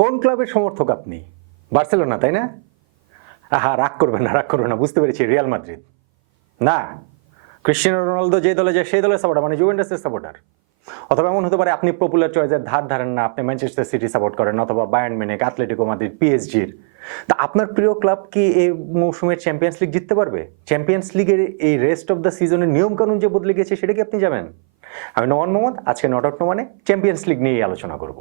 কোন ক্লাবের সমর্থক আপনি? বার্সেলোনা, তাই না? আহা, রাগ করবেন না, বুঝতে পেরেছি, রিয়াল মাদ্রিদ না। ক্রিস্টিয়ানো রোনালদো যে দলে যায় সেই দলের সাপোর্টার, মানে জুভেন্টাসের সাপোর্টার। অথবা এমন হতে পারে আপনি পপুলার চয়েসের ধার ধারেন না, আপনি ম্যানচেস্টার সিটি সাপোর্ট করেন, অথবা বায়ার্ন মিউনিখ, অ্যাটলেটিকো মাদ্রিদ, পিএসজির। তা আপনার প্রিয় ক্লাব কি এই মৌসুমের চ্যাম্পিয়ন্স লিগ জিততে পারবে? চ্যাম্পিয়ন্স লিগের এই রেস্ট অফ দ্য সিজনের নিয়ম কানুন যে বদলে গেছে সেটা কি আপনি জানেন? আমি নোমান মোহাম্মদ, আজকে নট আউট নোমানে চ্যাম্পিয়ন্স লিগ নিয়েই আলোচনা করব।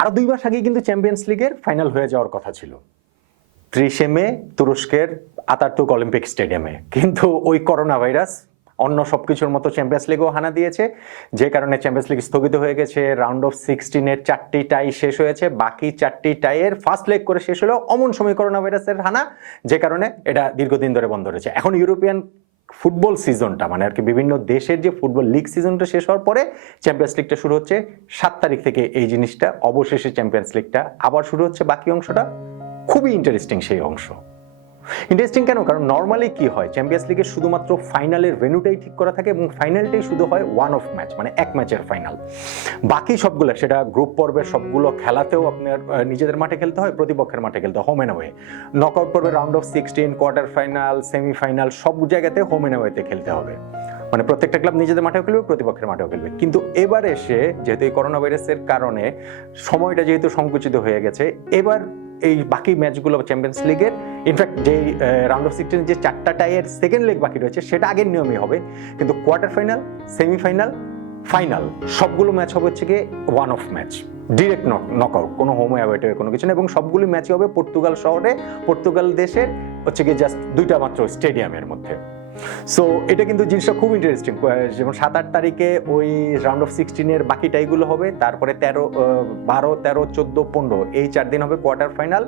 আরো 2 মাস আগে কিন্তু চ্যাম্পিয়ন্স লিগের ফাইনাল হয়ে যাওয়ার কথা ছিল, 30 মে তুরস্কের আতাতুর্ক অলিম্পিক স্টেডিয়ামে। কিন্তু ওই করোনা ভাইরাস অন্য সবকিছুর মতো চ্যাম্পিয়ন্স লিগও হানা দিয়েছে, যে কারণে চ্যাম্পিয়ন্স লিগ স্থগিত হয়ে গেছে। রাউন্ড অফ 16-এর 4টি টাই শেষ হয়েছে, বাকি 4টি টাইয়ের ফার্স্ট লেগ করে শেষ হলো অমন সময় করোনা ভাইরাসের হানা, যে কারণে এটা দীর্ঘদিন ধরে বন্ধ রয়েছে। এখন ইউরোপিয়ান ফুটবল সিজনটা, মানে আর কি বিভিন্ন দেশের যে ফুটবল লিগ সিজনটা শেষ হওয়ার পরে চ্যাম্পিয়ন্স লিগটা শুরু হচ্ছে 7 তারিখ থেকে। এই জিনিসটা অবশেষে চ্যাম্পিয়ন্স লিগটা আবার শুরু হচ্ছে, বাকি অংশটা খুবই ইন্টারেস্টিং। সেই অংশ ইন্টারেস্টিং কেন? কারণ নর্মালি কি হয়, চ্যাম্পিয়ন্স লিগের শুধুমাত্র ফাইনালের ভেন্যুটাই ঠিক করা থাকে এবং ফাইনালটাই শুধু হয় ওয়ান অফ ম্যাচ, মানে এক ম্যাচের ফাইনাল। বাকি সবগুলো, সেটা গ্রুপ পর্বের সবগুলো খেলাতেও আপনার নিজেদের মাঠে খেলতে হয়, প্রতিপক্ষের মাঠে খেলতে হয়, হোম এন্ড অ্যাওয়ে। নকআউট পর্বের round of 16, quarter final, semifinal সব জায়গাতে হোম এন্ড অ্যাওয়েতে খেলতে হবে। মানে প্রত্যেকটা ক্লাব নিজেদের মাঠেও খেলবে, প্রতিপক্ষের মাঠেও খেলবে। কিন্তু এবার এসে যেহেতু এই করোনা ভাইরাসের কারণে সময়টা যেহেতু সংকুচিত হয়ে গেছে, এবার এই বাকি ম্যাচগুলো চ্যাম্পিয়ন্স লিগের, ইনফ্যাক্ট যে রাউন্ড অফ 16 যে 4টা টাইয়ের সেকেন্ড লেগ বাকি রয়েছে সেটা আগের নিয়মই হবে, কিন্তু কোয়ার্টার ফাইনাল, সেমিফাইনাল, ফাইনাল সবগুলো ম্যাচ হবে হচ্ছে গিয়ে one of match, direct knockout, কোনো হোম অ্যাওয়ে কোনো কিছু না। এবং সবগুলি ম্যাচই হবে পর্তুগাল শহরে, পর্তুগাল দেশের হচ্ছে গিয়ে জাস্ট 2টা মাত্র স্টেডিয়ামের মধ্যে। সো এটা কিন্তু জিনিসটা খুব ইন্টারেস্টিং। যেমন 7-8 তারিখে ওই রাউন্ড অফ 16-এর বাকি টাইগুলো হবে, তারপরে 12, 13, 14, 15 এই 4 দিন হবে কোয়ার্টার ফাইনাল,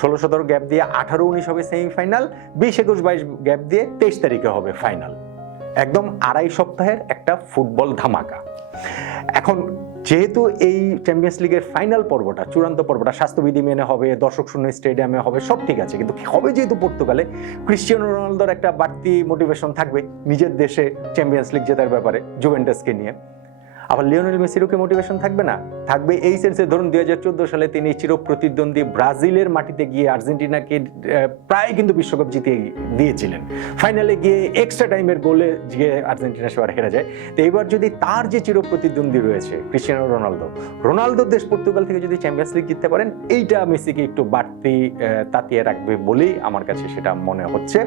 16-17 গ্যাপ দিয়ে 18, 19 হবে সেমিফাইনাল, 20, 21, 22 গ্যাপ দিয়ে 23 তারিখে হবে ফাইনাল। একদম 2.5 সপ্তাহের একটা ফুটবল ধামাকা। এখন যেহেতু এই চ্যাম্পিয়ন্স লিগের ফাইনাল পর্বটা, চূড়ান্ত পর্বটা স্বাস্থ্যবিধি মেনে হবে, দর্শক শূন্য স্টেডিয়ামে হবে, সব ঠিক আছে, কিন্তু হবে যেহেতু পর্তুগালে, ক্রিস্টিয়ানো রোনালদোর একটা বাড়তি মোটিভেশন থাকবে নিজের দেশে চ্যাম্পিয়ন্স লিগ জেতার ব্যাপারে জুভেন্টাসকে নিয়ে। আবার লিওনেল মেসিরও কি মোটিভেশন থাকবে না? থাকবে এই সেন্সে, ধরুন 2014 সালে তিনি চিরপ্রতিদ্বন্দ্বী ব্রাজিলের মাটিতে গিয়ে আর্জেন্টিনাকে প্রায় কিন্তু বিশ্বকাপ জিতিয়ে দিয়েছিলেন, ফাইনালে গিয়ে এক্সট্রা টাইমের গোলে গিয়ে আর্জেন্টিনা সবার হেরে যায়। তো এবার যদি তার যে চিরপ্রতিদ্বন্দ্বী রয়েছে ক্রিস্টিয়ানো রোনালদোর দেশ পর্তুগাল থেকে যদি চ্যাম্পিয়ন্স লিগ জিততে পারেন, এইটা মেসিকে একটু বাড়তি তাতিয়ে রাখবে বলেই আমার কাছে সেটা মনে হচ্ছে।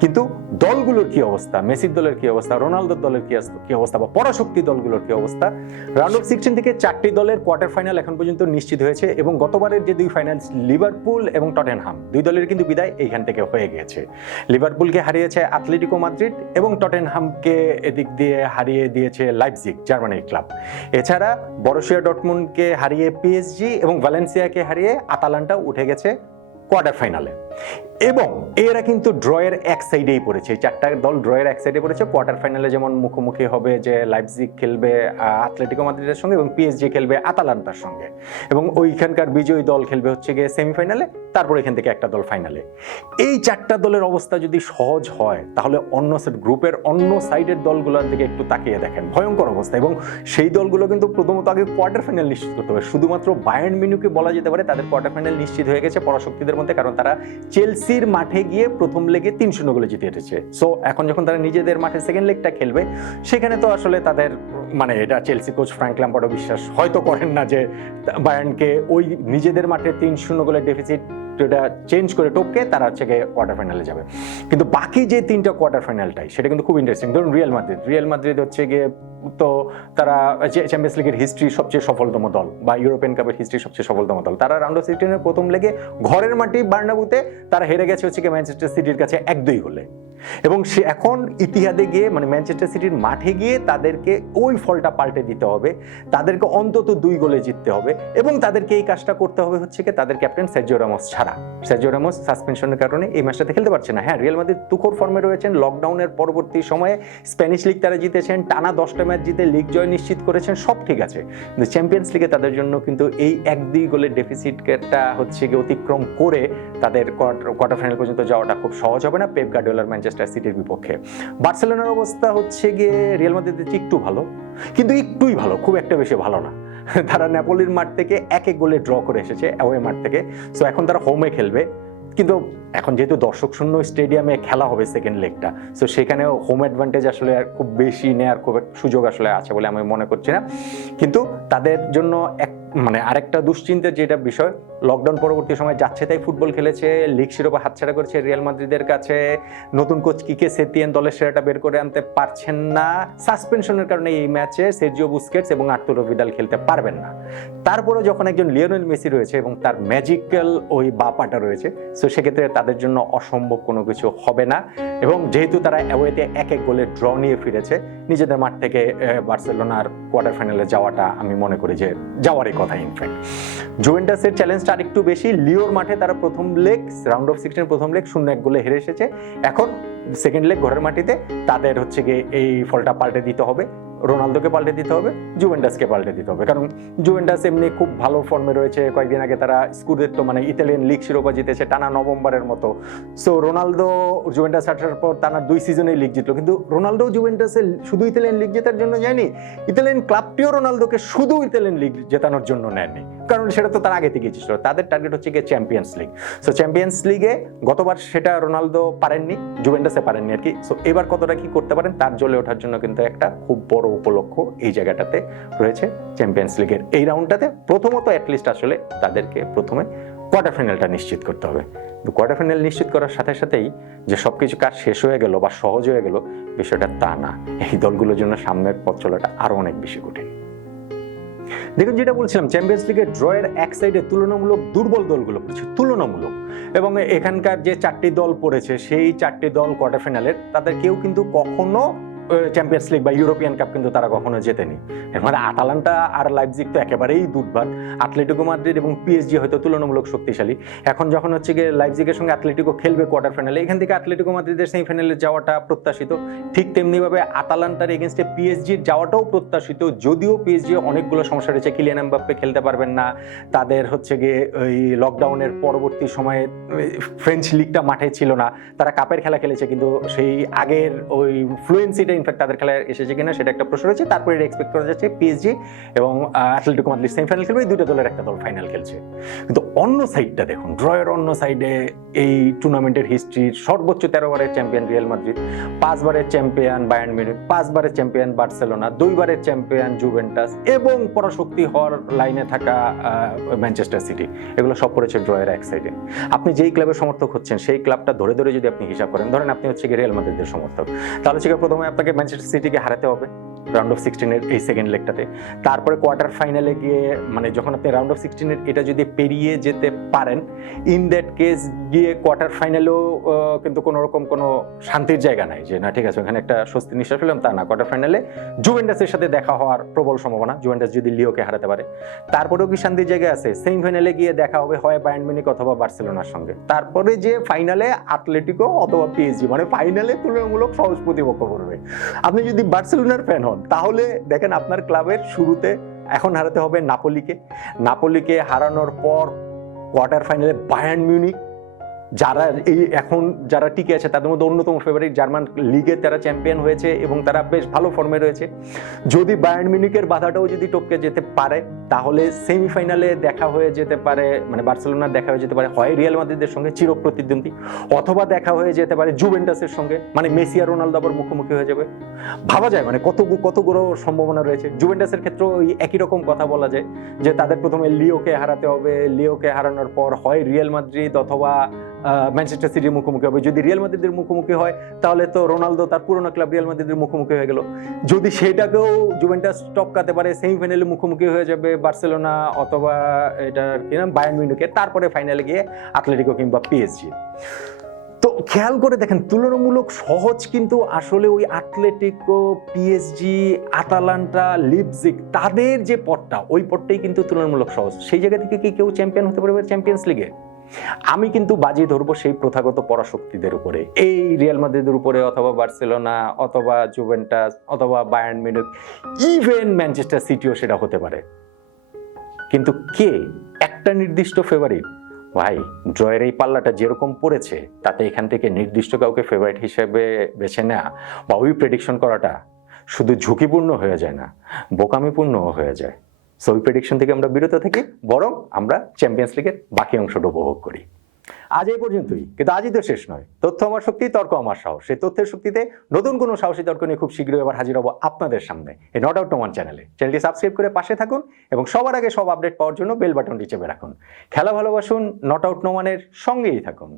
কিন্তু দলগুলোর কি অবস্থা, মেসির দলের কি অবস্থা, রোনালদোর দলের কি অবস্থা, বা পরাশক্তি দলগুলোর কি অবস্থা? রাউন্ড অফ 16 থেকে 4টি দলের কোয়ার্টার ফাইনাল এখন পর্যন্ত নিশ্চিত হয়েছে, এবং গতবারের যে 2 ফাইনাল, লিভারপুল এবং টটেনহাম, 2 দলের কিন্তু বিদায় এইখান থেকে হয়ে গিয়েছে। লিভারপুলকে হারিয়েছে অ্যাটলেটিকো মাদ্রিদ এবং টটেনহামকে এদিক দিয়ে হারিয়ে দিয়েছে লাইপজিগ, জার্মানির ক্লাব। এছাড়া বরুসিয়া ডর্টমুন্ডকে হারিয়ে পিএসজি এবং ভ্যালেন্সিয়াকে হারিয়ে আতালান্টা উঠে গেছে কোয়ার্টার ফাইনালে। এবং এরা কিন্তু ড্রয়ের এক সাইডেই পড়েছে, 4টা দল ড্রয়ের এক সাইডে পড়েছে। কোয়ার্টার ফাইনালে যেমন মুখোমুখি হবে, যে লাইপজিগ খেলবে অ্যাটলেটিকো মাদ্রিদের সঙ্গে এবং পিএসজি খেলবে আতালান্টার সঙ্গে, এবং ওইখানকার বিজয়ী দল খেলবে হচ্ছে গিয়ে সেমিফাইনালে, তারপর এখান থেকে একটা দল ফাইনালে। এই 4টা দলের অবস্থা যদি সহজ হয়, তাহলে অন্য গ্রুপের অন্য সাইডের দলগুলোর দিকে একটু তাকিয়ে দেখেন, ভয়ঙ্কর অবস্থা। এবং সেই দলগুলো কিন্তু প্রথমত আগে কোয়ার্টার ফাইনাল নিশ্চিত করতে হবে। শুধুমাত্র বায়ার্ন মিউনিখকে বলা যেতে পারে তাদের কোয়ার্টার ফাইনাল নিশ্চিত হয়ে গেছে পরাশক্তিদের মধ্যে, কারণ তারা চেলসির মাঠে গিয়ে প্রথম লেগে 3-0 গোলে জিতে এসেছে। সো এখন যখন তারা নিজেদের মাঠে সেকেন্ড লেগটা খেলবে, সেখানে তো আসলে তাদের, মানে এটা চেলসি কোচ ফ্র্যাঙ্ক ল্যাম্পার্ডও বিশ্বাস হয়তো করেন না যে বায়ার্নকে ওই নিজেদের মাঠে 3-0 গোলের ডেফিসিট চেঞ্জ করে টপকে তারা হচ্ছে গিয়ে কোয়ার্টার ফাইনালে যাবে। কিন্তু বাকি যে 3টা কোয়ার্টার ফাইনালটাই, সেটা কিন্তু খুব ইন্টারেস্টিং। ধরুন রিয়াল মাদ্রিদ হচ্ছে গিয়ে, তো তারা চ্যাম্পিয়ন্স লিগের হিস্ট্রির সবচেয়ে সফলতম দল, বা ইউরোপিয়ান কাপের হিস্ট্রির সবচেয়ে সফলতম দল। তারা রাউন্ড অফ 16-এর প্রথম লেগে ঘরের মাটি বার্নাবুতে তারা হেরে গেছে হচ্ছে গিয়ে ম্যানচেস্টার সিটির কাছে 1-2 গোলে। এবং সে এখন ইতিহাদে গিয়ে, মানে ম্যানচেস্টার সিটির মাঠে গিয়ে তাদেরকে ওই ফলটা পাল্টে দিতে হবে, তাদেরকে অন্তত 2 গোলে জিততে হবে, এবং তাদেরকে এই কাজটা করতে হবে হচ্ছে কি তাদের ক্যাপ্টেন সার্জিও রামোস ছাড়া। সার্জিও রামোস সাসপেনশনের কারণে এই ম্যাচটাতে খেলতে পারছে না। হ্যাঁ, রিয়াল মাদ্রিদ তুখোড় ফর্মে রয়েছেন, লকডাউনের পরবর্তী সময়ে স্প্যানিশ লিগ তারা জিতেছেন, টানা 10টা ম্যাচ জিতে লিগ জয় নিশ্চিত করেছেন, সব ঠিক আছে। কিন্তু চ্যাম্পিয়ন্স লিগে তাদের জন্য কিন্তু এই 1-2 গোলের ডেফিসিটটা হচ্ছে গিয়ে অতিক্রম করে তাদের কোয়ার্টার ফাইনাল পর্যন্ত যাওয়াটা খুব সহজ হবে না। পেপ গার্ডিওলার ম্যানচেস্টার ম্যানচেস্টার সিটির বিপক্ষে। বার্সেলোনার অবস্থা হচ্ছে গিয়ে রিয়াল মাদ্রিদের চেয়ে একটু ভালো, কিন্তু একটুই ভালো, খুব একটা বেশি ভালো না। তারা নেপোলির মাঠ থেকে 1-1 গোলে ড্র করে এসেছে অ্যাওয়ে মাঠ থেকে। সো এখন তারা হোমে খেলবে, কিন্তু এখন যেহেতু দর্শক শূন্য স্টেডিয়ামে খেলা হবে সেকেন্ড লেগটা, সো সেখানে হোম অ্যাডভান্টেজ আসলে খুব বেশি নেওয়ার খুব সুযোগ আসলে আছে বলে আমি মনে করছি না। কিন্তু তাদের জন্য আরেকটা দুশ্চিন্তার যেটা বিষয়, লকডাউন পরবর্তী সময় যাচ্ছে তাই ফুটবল খেলেছে, লিগ শিরোপা হাতছাড়া করেছে রিয়াল মাদ্রিদের কাছে, নতুন কোচ কিকে সেতিয়ান দলের সেরাটা বের করে আনতে পারছেন না, সাসপেনশনের কারণে এই ম্যাচে সের্জিও বুস্কেটস এবং আর্তুরো ভিদাল খেলতে পারবেন না। তারপরে যখন একজন লিওনেল মেসি রয়েছে এবং তার ম্যাজিক্যাল ওই বাপাটা রয়েছে, সো সেক্ষেত্রে তাদের জন্য অসম্ভব কোনো কিছু হবে না। এবং যেহেতু তারা অ্যাওয়েতে 1-1 গোলে ড্র নিয়ে ফিরেছে, নিজেদের মাঠ থেকে বার্সেলোনার কোয়ার্টার ফাইনালে যাওয়াটা আমি মনে করি যে যাওয়ারই কথা। ইনফ্যাক্ট জুভেন্টাসের চ্যালেঞ্জটা আরেকটু বেশি। লিওর মাঠে তারা প্রথম লেগ রাউন্ড অফ 16 প্রথম লেগ 0-1 গোলে হেরে এসেছে। এখন সেকেন্ড লেগ ঘরের মাটিতে তাদের হচ্ছে গিয়ে এই ফলটা পাল্টে দিতে হবে, রোনালদোকে পাল্টে দিতে হবে, জুভেন্টাসকে পাল্টে দিতে হবে। কারণ জুভেন্টাস এমনি খুব ভালো ফর্মে রয়েছে, কয়েকদিন আগে তারা স্কুডেট্টো ইতালিয়ান লিগ শিরোপা জিতেছে টানা নভেম্বরের মতো। সো রোনালদো জুভেন্টাস আসার পর টানা 2 সিজনে লিগ জিতলো, কিন্তু রোনালদো জুভেন্টাসে শুধু ইতালিয়ান লিগ জেতার জন্য যায়নি, ইতালিয়ান ক্লাবটিও রোনালদোকে শুধু ইতালিয়ান লিগ জেতানোর জন্য নেয়নি, কারণ সেটা তো তার আগে থেকেই ছিল। তাদের টার্গেট হচ্ছে গিয়ে চ্যাম্পিয়ন্স লিগ। সো চ্যাম্পিয়ন্স লিগে গতবার সেটা রোনালদো পারেননি, জুভেন্টাসে পারেননি আর কি। সো এবার কতটা কি করতে পারেন তার জ্বলে ওঠার জন্য কিন্তু একটা খুব বড় উপলক্ষ এই জায়গাটাতে রয়েছে চ্যাম্পিয়ন্স লিগের এই রাউন্ডটাতে। প্রথমত অ্যাটলিস্ট আসলে তাদেরকে প্রথমে কোয়ার্টার ফাইনালটা নিশ্চিত করতে হবে। কিন্তু কোয়ার্টার ফাইনাল নিশ্চিত করার সাথে সাথেই যে সবকিছু কাজ শেষ হয়ে গেল বা সহজ হয়ে গেল, বিষয়টা তা না। এই দলগুলোর জন্য সামনের পথ চলাটা আরো অনেক বেশি কঠিন। দেখুন, যেটা বলছিলাম, চ্যাম্পিয়ন্স লিগের ড্রয়ের এক সাইডে তুলনামূলক দুর্বল দলগুলো পড়েছে, তুলনামূলক, এবং এখানকার যে 4টি দল পড়েছে সেই 4টি দল কোয়ার্টার ফাইনালের, তাদের কেউ কিন্তু কখনো চ্যাম্পিয়ন্স লিগ বা ইউরোপিয়ান কাপ কিন্তু তারা কখনো জেতেনি। এর মানে আটালান্টা আর লাইপজিগ তো একেবারেই দুর্বার, আতলেটিকো মাদ্রিদ এবং পিএসজি হয়তো তুলনামূলক শক্তিশালী। এখন যখন হচ্ছে গিয়ে লাইপজিগের সঙ্গে আতলেটিকো খেলবে কোয়ার্টার ফাইনালে, এখান থেকে আতলেটিকো মাদ্রিদের সেমিফাইনালে যাওয়াটা প্রত্যাশিত। ঠিক তেমনিভাবে আটালান্টার এগেনস্টে পিএসজির যাওয়াটাও প্রত্যাশিত, যদিও পিএসজি অনেকগুলো সমস্যা রয়েছে, কিলিয়ান এমবাপ্পে খেলতে পারবেন না, তাদের হচ্ছে গিয়ে ওই লকডাউনের পরবর্তী সময়ে ফ্রেঞ্চ লিগটা মাঠে ছিল না, তারা কাপের খেলা খেলেছে, কিন্তু সেই আগের ওই ফ্লুয়েন্সিটা ইনফ্যাক্ট তাদের খেলায় এসেছে কিনা সেটা একটা প্রশ্ন রয়েছে। তারপরে এক্সপেক্ট করা যাচ্ছে পিএসজি এবং অ্যাটলেটিকো মাদ্রিদ সেমিফাইনাল খেলবে, এই দুটো দলের একটা দল ফাইনাল খেলছে। কিন্তু অন্য সাইডটা দেখুন, ড্রয়ের অন্য সাইডে এই টুর্নামেন্টের হিস্ট্রির সর্বোচ্চ 13 বারের চ্যাম্পিয়ন রিয়াল মাদ্রিদ, 5 বারের চ্যাম্পিয়ন বায়ার্ন মিউনিখ, 5 বারের চ্যাম্পিয়ন বার্সেলোনা, 2 বারের চ্যাম্পিয়ন জুভেন্টাস এবং পরাশক্তি হওয়ার লাইনে থাকা ম্যানচেস্টার সিটি, এগুলো সব পড়েছে ড্রয়ের এক সাইডে। আপনি যেই ক্লাবের সমর্থক হচ্ছেন সেই ক্লাবটা ধরে ধরে যদি আপনি হিসাব করেন, ধরেন আপনি হচ্ছে রিয়াল মাদ্রিদের সমর্থক, তাহলে হচ্ছে প্রথমে আপনাকে ম্যানচেস্টার সিটিকে হারাতে হবে রাউন্ড অফ 16-এর এই সেকেন্ড লেগটাতে। তারপরে কোয়ার্টার ফাইনালে গিয়ে যখন আপনি রাউন্ড অফ 16-এর এটা যদি পেরিয়ে যেতে পারেন, ইন দ্যাট কেস গিয়ে কোয়ার্টার ফাইনালেও কিন্তু কোনো রকম কোনো শান্তির জায়গা নাই যে না ঠিক আছে ওখানে একটা স্বস্তি নিঃশ্বাস পেলাম, তা না। কোয়ার্টার ফাইনালে জুভেন্টাসের সাথে দেখা হওয়ার প্রবল সম্ভাবনা, জুভেন্টাস যদি লিওকে হারাতে পারে। তারপরেও কি শান্তির জায়গা আছে? সেমিফাইনালে গিয়ে দেখা হবে হয় বায়ার্ন মিউনিখ অথবা বার্সেলোনার সঙ্গে, তারপরে যে ফাইনালে আতলেটিকো অথবা পিএসজি, ফাইনালে তুলনামূলক সহজ প্রতিপক্ষ করবে। আপনি যদি বার্সেলোনার ফ্যান হন তাহলে দেখেন আপনার ক্লাবের শুরুতে এখন হারাতে হবে নাপোলিকে হারানোর পর কোয়ার্টার ফাইনালে বায়ার্ন মিউনিখ, যারা এই এখন যারা টিকে আছে তাদের মধ্যে অন্যতম ফেভারিট, জার্মান লিগে তারা চ্যাম্পিয়ন হয়েছে এবং তারা বেশ ভালো ফর্মে রয়েছে। যদি বায়ার্ন মিউনিখের বাধাটাও যদি টপকে যেতে পারে তাহলে সেমিফাইনালে দেখা হয়ে যেতে পারে, বার্সেলোনার দেখা হয়ে যেতে পারে হয় রিয়াল মাদ্রিদের সঙ্গে চিরপ্রতিদ্বন্দ্বী, অথবা দেখা হয়ে যেতে পারে জুভেন্টাসের সঙ্গে, মেসি আর রোনালদো আবার মুখোমুখি হয়ে যাবে। ভাবা যায় কত বড় সম্ভাবনা রয়েছে। জুভেন্টাসের ক্ষেত্রে ওই একই রকম কথা বলা যায় যে তাদের প্রথমে লিওকে হারাতে হবে, লিওকে হারানোর পর হয় রিয়াল মাদ্রিদ অথবা ম্যানচেস্টার সিটির মুখোমুখি হবে। যদি রিয়াল মাদ্রিদের মুখোমুখি হয় তাহলে তো রোনালদো তার পুরোনো ক্লাব রিয়াল মাদ্রিদের মুখোমুখি হয়ে গেল। যদি সেটাকেও জুভেন্টাস টপকাতে পারে, সেমিফাইনালে মুখোমুখি হয়ে যাবে বার্সেলোনা অথবা বায়ার্ন মিউনিখের, তারপরে ফাইনালে গিয়ে আতলেটিকো কিংবা পিএসজি। তো খেয়াল করে দেখেন, তুলনামূলক সহজ কিন্তু আসলে ওই আতলেটিকো, পিএসজি, আতালান্টা, লিপজিগ তাদের যে পথটা, ওই পথটাই কিন্তু তুলনামূলক সহজ। সেই জায়গা থেকে কি কেউ চ্যাম্পিয়ন হতে পারবে চ্যাম্পিয়ন্স লিগে? আমি কিন্তু বাজি ধরবো সেই প্রথাগত পরাশক্তিদের উপরে, এই রিয়াল মাদ্রিদের উপরে অথবা বার্সেলোনা অথবা জুভেন্টাস অথবা Bayern Munich, even Manchester CTO সেটা হতে পারে। কিন্তু কে একটা নির্দিষ্ট ফেভারিট? ভাই ড্রয়ের এই পাল্লাটা যেরকম পড়েছে তাতে এখান থেকে নির্দিষ্ট কাউকে ফেভারিট হিসেবে বেছে নেওয়া বা ওই প্রেডিকশন করাটা শুধু ঝুঁকিপূর্ণ হয়ে যায় না, বোকামিপূর্ণও হয়ে যায়। সো ওই প্রেডিকশন থেকে আমরা বিরত থাকি, বরং আমরা চ্যাম্পিয়ন্স লিগের বাকি অংশটা উপভোগ করি। আজ এই পর্যন্তই, কিন্তু আজই তো শেষ নয়। তথ্য আমার শক্তি, তর্ক আমার সাহস। সেই তথ্যের শক্তিতে নতুন কোনো সাহসী তর্ক নিয়ে খুব শীঘ্রই আবার হাজির হব আপনাদের সামনে এই নট আউট নো ওয়ান চ্যানেলে। চ্যানেলটি সাবস্ক্রাইব করে পাশে থাকুন এবং সবার আগে সব আপডেট পাওয়ার জন্য বেল বাটনটি চেপে রাখুন। খেলা ভালোবাসুন, নট আউট নো ওয়ানের সঙ্গেই থাকুন।